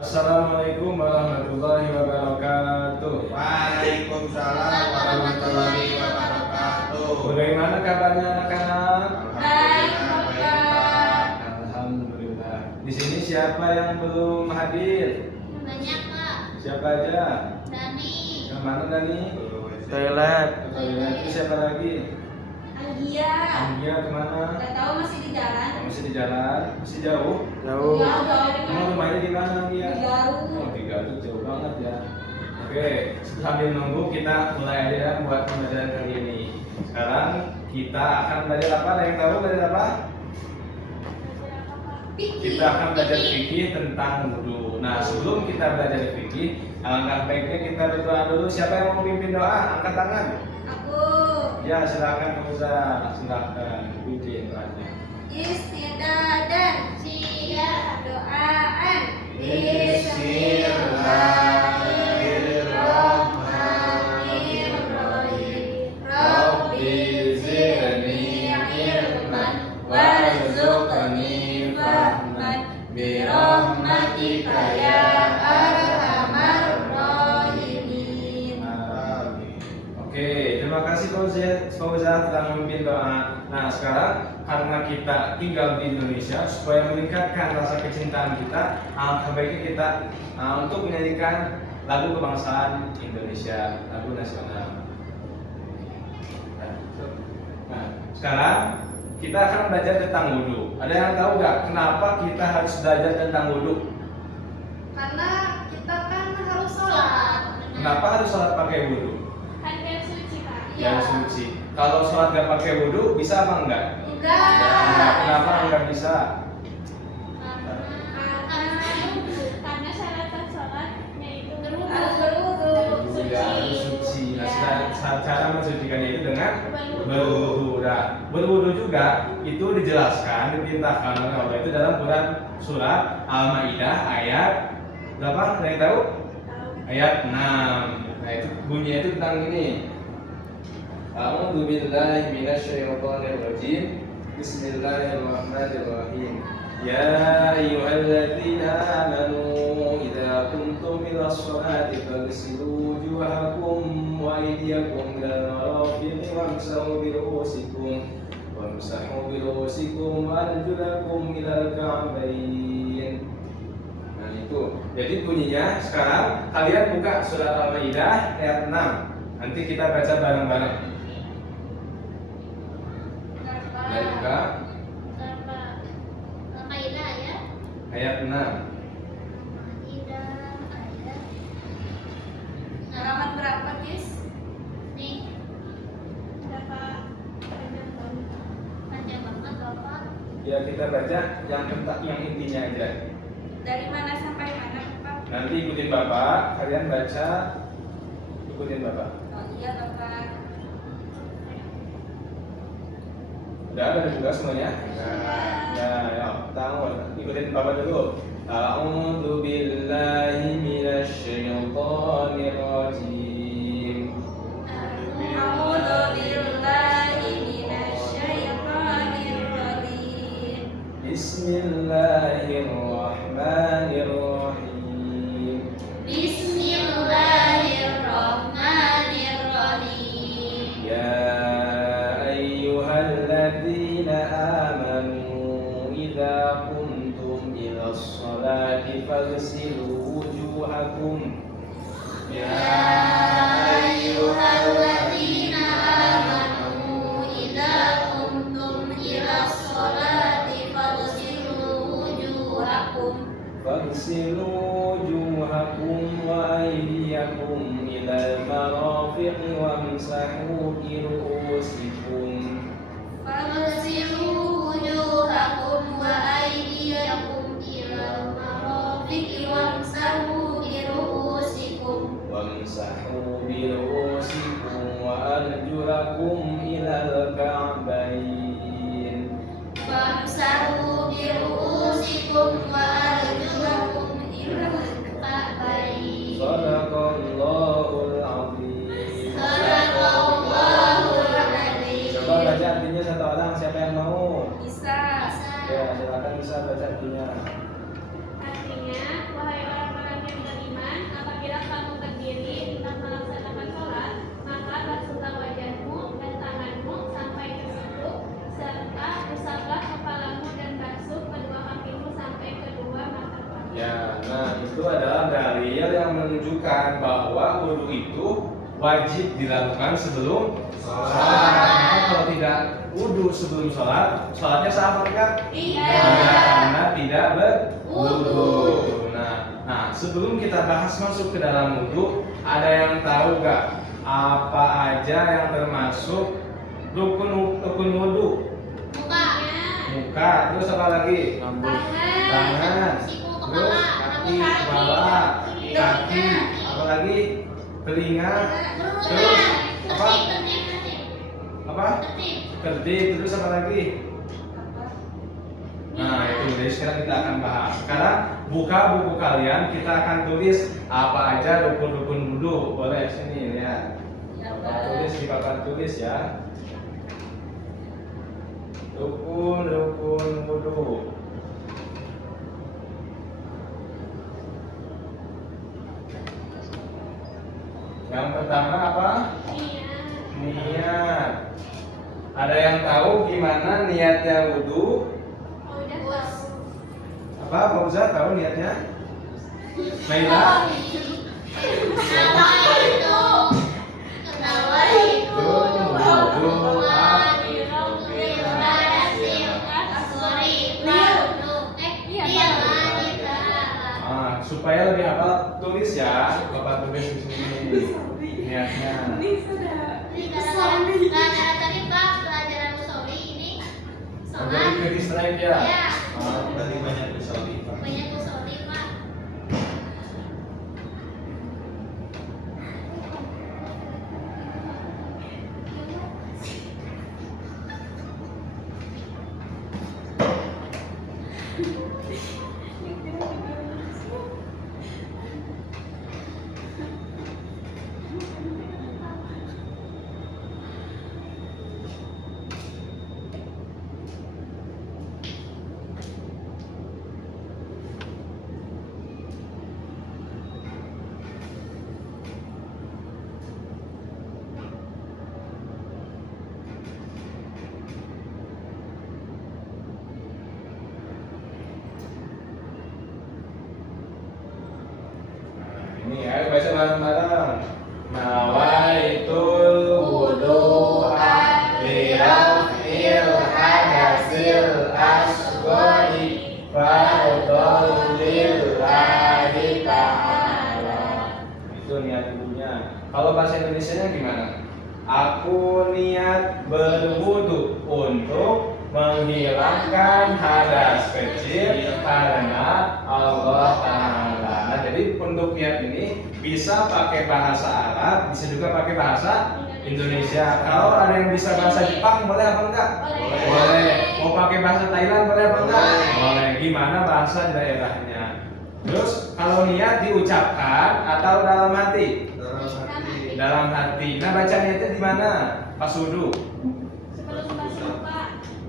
Assalamualaikum warahmatullahi wabarakatuh. Waalaikumsalam warahmatullahi wabarakatuh. Bagaimana kabarnya anak-anak? Baik, Bapak. Alhamdulillah. Di sini siapa yang belum hadir? Banyak, Pak. Siapa aja? Dani, Yang mana Dani? Toilet. Toilet. Itu siapa lagi? Anggia. Anggia kemana? Gak tahu masih di jalan. Masih di jalan? Masih jauh? Jauh. Jauh. Kamu rumahnya di mana Anggia? Di Garut. Oh, di Garut jauh banget ya. Oke, sambil nunggu kita mulai aja ya buat pembelajaran kali ini. Sekarang kita akan belajar apa? Ada yang tahu belajar apa? Kita akan belajar fikih tentang wudu. Nah, sebelum kita belajar fikih, alangkah baiknya kita berdoa dulu. Siapa yang mau pimpin doa? Angkat tangan. Aku. Ya, silakan Ustaz. Silakan pimpin doanya. Istidadan. Siap. Doaan. Bismillahirrahmanirrahim. Rabbi zidni ilman warzuqni fahman birahmatika ya arhamar rahimin. Oke, terima kasih Fauzah telah memimpin doa. Nah, sekarang karena kita tinggal di Indonesia, supaya meningkatkan rasa kecintaan kita, alangkah baiknya kita untuk menyanyikan lagu kebangsaan Indonesia, lagu nasional. Nah, sekarang kita akan belajar tentang wudhu. Ada yang tahu nggak kenapa kita harus belajar tentang wudhu? Karena kita kan harus sholat. Kenapa harus sholat pakai wudhu? Kan biar suci, Kak. Yang suci. Kalau sholat nggak pakai wudhu, bisa apa enggak? Enggak. Nah, kenapa enggak bisa? Karena syarat sholatnya itu harus berwudu. Ya, harus suci. Nah, Ya. cara mensucikannya itu dengan berwudu. Nah, berwudu juga itu dijelaskan, diperintahkan oleh Allah itu dalam Quran surat Al-Maidah ayat berapa? Ada yang tahu? Ayat 6. Nah, itu bunyinya itu tentang ini. A'udzu billahi minasyaitonir rajim. Bismillahirrahmanirrahim. Ya ayyuhalladzina amanu idza qumtum ilas sholati faghsilu wujuhakum wa aydiyakum ilal marafiqi wamsahu bi ru'usikum wa arjulakum ilal ka'bayn. Nah, itu. Jadi bunyinya sekarang kalian buka surat Al-Maidah ayat 6. Nanti kita baca bareng-bareng. Mari buka Maidah ya. ayat 6. Halaman berapa, Kis? Nih. Berapa? Panjang banget, Bapak. Ya, kita baca yang intinya aja. Dari mana sampai mana, Bapak? Nanti ikutin Bapak, kalian baca ikutin Bapak. Oh iya, Bapak. Udah ada juga semuanya? Ya, ya, tangan. Ikutin Bapak dulu. A'udzu billahi minasyaitonir rajim. A'udzu billahi minasyaitonir rajim. Bismillahirrahmanirrahim. Bismillahirrahmanirrahim. Ya ayyuhalladzina amanu idza qumtum ilas sholati faghsilu wujuhakum. Ya ayyuhalladzina amanu idza qumtum ilas sholati faghsilu wujuhakum. Faghsilu wujuhakum wa aydiyakum ilal marafiqi wamsahu bi ru'usikum. Faghsilu wujuhakum wa aydiyakum ilal marafiqi wamsahu bi ru'usikum. Wamsahu bi ru'usikum wa arjulakum ilal ka'bayn. Famsahu bi ru'usikum wa arjulakum ilal ka'bayn. Shadaqallahul azim. Sadaqallahul azim. Coba baca artinya satu orang, siapa yang mau? Bisa. Ya, silakan bisa baca artinya. Artinya, wahai orang Nah, itu adalah dalil yang menunjukkan bahwa wudhu itu wajib dilakukan sebelum sholat. Karena kalau tidak wudhu sebelum sholat, sholatnya sah apa enggak? Iya. Karena tidak berwudhu. Nah, sebelum kita bahas masuk ke dalam wudhu, ada yang tahu nggak apa aja yang termasuk rukun wudhu? Muka, terus apa lagi? Tangan, terus kaki, kepala, kaki, apa lagi? Telinga, terus apa? Kedip, terus apa lagi? Nah itu, jadi sekarang kita akan bahas. Sekarang buka buku kalian, kita akan tulis apa aja rukun-rukun wudhu. Boleh sini lihat. Bapak tulis di papan tulis ya. Rukun wudhu. Yang pertama apa? Niat. Ada yang tahu gimana niatnya wudhu? Apa? Fauza tahu niatnya? Naila? Supaya lebih hafal tulis ya, Bapak tulis di sini niatnya. Tadi Pak pelajaran usholi ini Jadi ke distract ya. Iya. Berarti banyak usholi. banyak usholi Pak. Ini ya, baca bareng-bareng. Nawaitul wudu'a li raf'il hadasil asghari fardhon lillahi ta'ala. Itu niat wudhunya. Kalau bahasa Indonesianya gimana? Aku niat berwudu untuk menghilangkan hadas kecil karena Allah Ta'ala. Nah, jadi untuk niat ini bisa pakai bahasa Arab, bisa juga pakai bahasa Indonesia. Kalau ada yang bisa bahasa Jepang, boleh apa enggak? Boleh. Mau pakai bahasa Thailand, boleh apa enggak? Boleh. Gimana bahasa daerahnya? Terus kalau niat diucapkan atau dalam hati? Dalam hati. Dalam hati. Nah, baca niatnya di mana? Pas wudhu.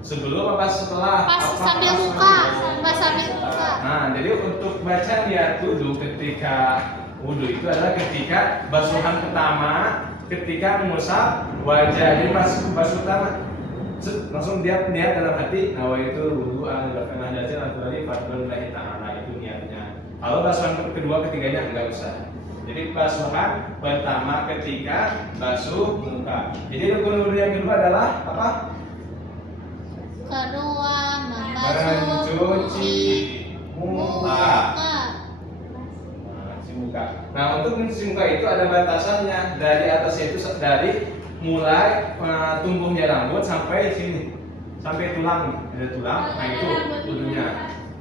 Sebelum apa setelah? Pas Apa sambil pas buka, sambil- pas sambil buka. Nah, jadi untuk baca niat wudhu ketika wudhu itu adalah ketika basuhan pertama, ketika mengusap wajah. Jadi pas basuh pertama langsung dia niat dalam hati nawaitu wudhu al-ghafirah jazil al-ghafirah fardhullahi ta'ala, itu niatnya. Kalau basuhan kedua ketiganya enggak usah. Jadi basuhan pertama ketika basuh muka. Jadi rukun wudhu yang kedua adalah apa? Kedua, membasuh Mencuci muka. muka. Mencuci muka. Nah, untuk mencuci muka itu ada batasannya. Dari atasnya itu dari mulai tumbuhnya rambut sampai sini, sampai tulang. Ada tulang, nah itu wudhunya.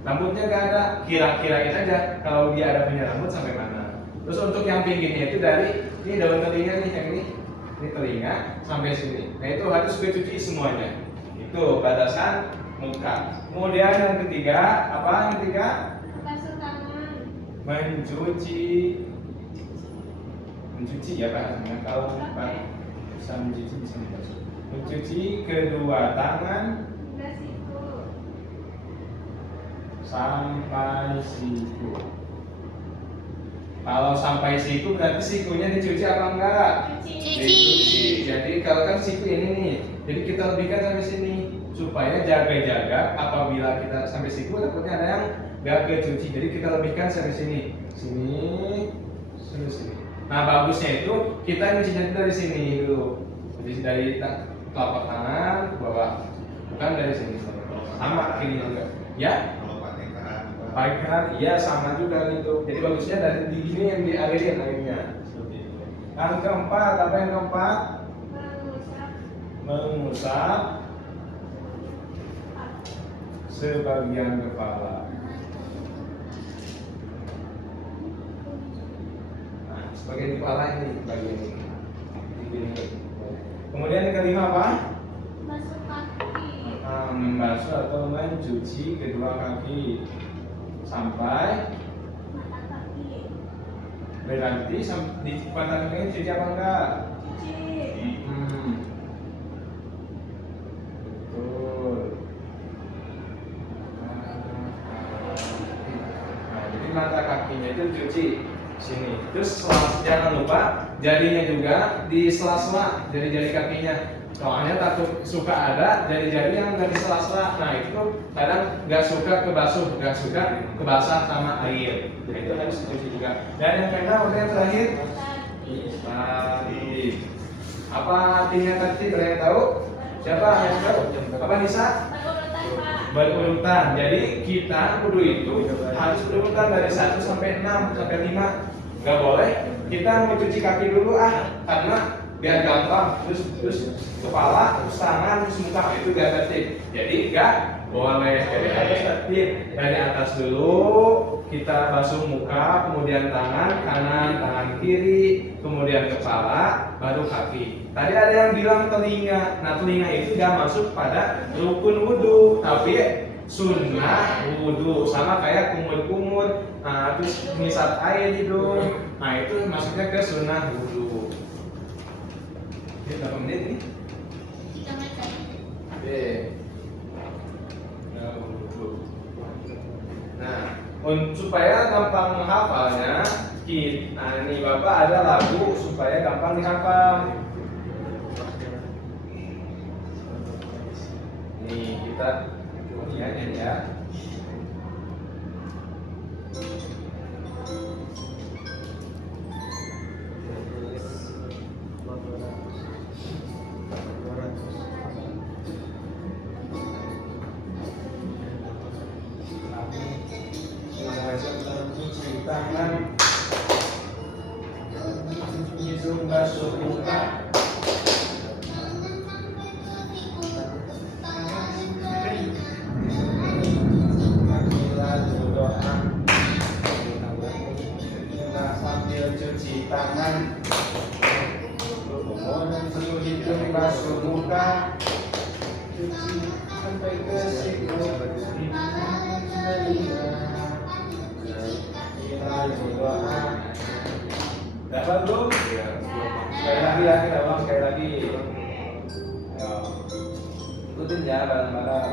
Rambutnya nggak ada, kira-kirain aja kalau dia ada punya rambut sampai mana. Terus untuk yang pinggirnya itu dari ini daun telinga nih, yang ini telinga sampai sini. Nah itu harus dicuci semuanya. Itu batasan muka. Kemudian yang ketiga, apa yang ketiga? Mencuci ya bahasanya. Kalau bisa mencuci bisa membasuh. Mencuci kedua tangan sampai siku. Kalau sampai siku berarti sikunya dicuci apa enggak? Dicuci. Jadi kalau kan siku ini nih, jadi kita lebihkan sampai sini supaya jaga-jaga apabila kita sampai siku takutnya ada yang nggak kecuci. Jadi kita lebihkan sampai sini, sini. Nah bagusnya itu kita nyucinya dari sini dulu, jadi dari telapak tangan ke bawah, bukan dari sini. Sama kiri juga, ya? Kalau pakai keran, Pakai keran, iya sama juga gitu. Jadi bagusnya dari di sini yang dialirin airnya. Yang keempat, apa yang keempat? Mengusap sebagian kepala. Nah, sebagian kepala ini bagian ini. Kemudian yang kelima apa? Basuh kaki. Membasuh atau mencuci kedua kaki sampai Mata kaki. berarti di mata kaki cuci apa enggak? Cuci. Betul. Nah, jadi mata kakinya itu cuci sini. Terus jangan lupa jarinya juga di sela-sela jari-jari kakinya. Soalnya takut suka ada jari-jari yang nggak di sela-sela. Nah itu kadang nggak suka kebasuh, nggak suka kebasah sama air. Jadi itu harus dicuci juga. Dan yang keenam yang terakhir, tadi apa artinya tadi? Ada yang tahu? Siapa yang tahu? Apa Nisa? Berurutan, Pak. Berurutan. Jadi kita wudhu itu harus berurutan dari 1 sampai 6 sampai 5. Nggak boleh kita mau cuci kaki dulu karena biar gampang. Terus kepala, terus tangan, terus muka itu gak tertib. Jadi nggak boleh. Jadi harus tertib. Dari atas dulu kita basuh muka, kemudian tangan kanan, tangan kiri, kemudian kepala, baru kaki. Tadi ada yang bilang telinga. Nah telinga itu gak masuk pada rukun wudhu, tapi sunnah wudhu, sama kayak kumur-kumur. Nah terus ngisap air hidung. Nah itu masuknya ke sunnah wudhu. Ini berapa menit nih? 3 menit lagi. Oke. Nah, wudhu. Nah, supaya gampang menghafalnya, nah ini Bapak ada lagu supaya gampang dihafal. Nih kita nyanyi ya. Cuci tangan, hidung basuh muka. Lalu doa. Kita sambil cuci tangan, kemudian hidung basuh muka, cuci sampai ke siku. Lalu doa. Dapat belum? Sekali lagi ya, kita ulang sekali lagi. Ayo. Ikutin ya bareng-bareng.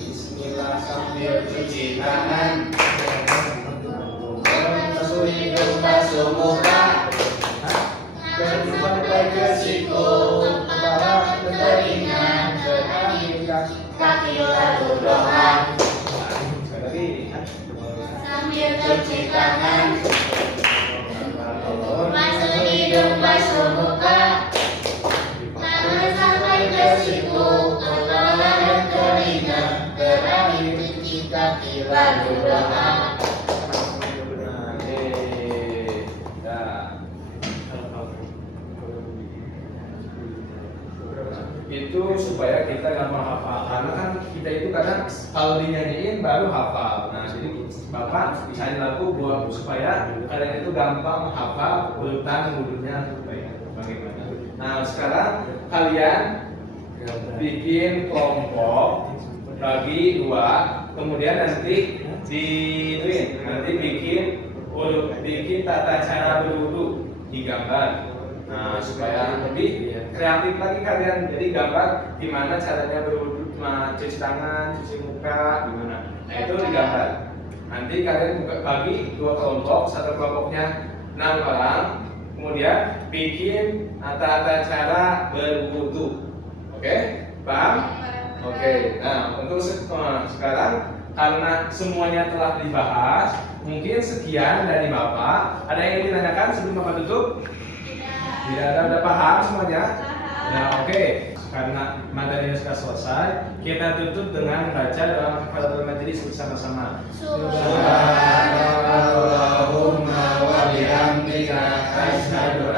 Bismillah sambil cuci tangan, basuh hidung basuh muka, dan sampai ke siku, kepala ke telinga, ke kaki lalu doa. Sekali lagi. Sambil cuci tangan, basuh hidung basuh muka, lalu sampai ke siku, kepala dan telinga, terakhir cuci kaki lalu doa. Itu supaya kita gampang hafal, karena kan kita itu kadang kalau dinyanyiin baru hafal. Nah jadi Bapak cari lagu buat supaya kalian itu gampang hafal urutan wudhunya supaya bagaimana. Nah sekarang kalian bikin kelompok bagi 2, kemudian nanti bikin tata cara berwudhu di gambar. Nah, supaya lebih kreatif lagi kalian. Jadi gambar gimana caranya berwudhu, cuci tangan, cuci muka, gimana. Nah, itu digambar. Nanti kalian bagi 2 kelompok, satu kelompoknya 6 orang, kemudian bikin tata cara berwudu. Oke, paham? Oke, nah untuk sekarang karena semuanya telah dibahas, mungkin sekian dari Bapak. Ada yang ditanyakan sebelum Bapak tutup? Tidak ada, udah paham semuanya? Nah, oke. Karena materinya sudah selesai, kita tutup dengan baca doa kafaratul majelis bersama-sama. Subhanallahumma wa bihamdika asyhadu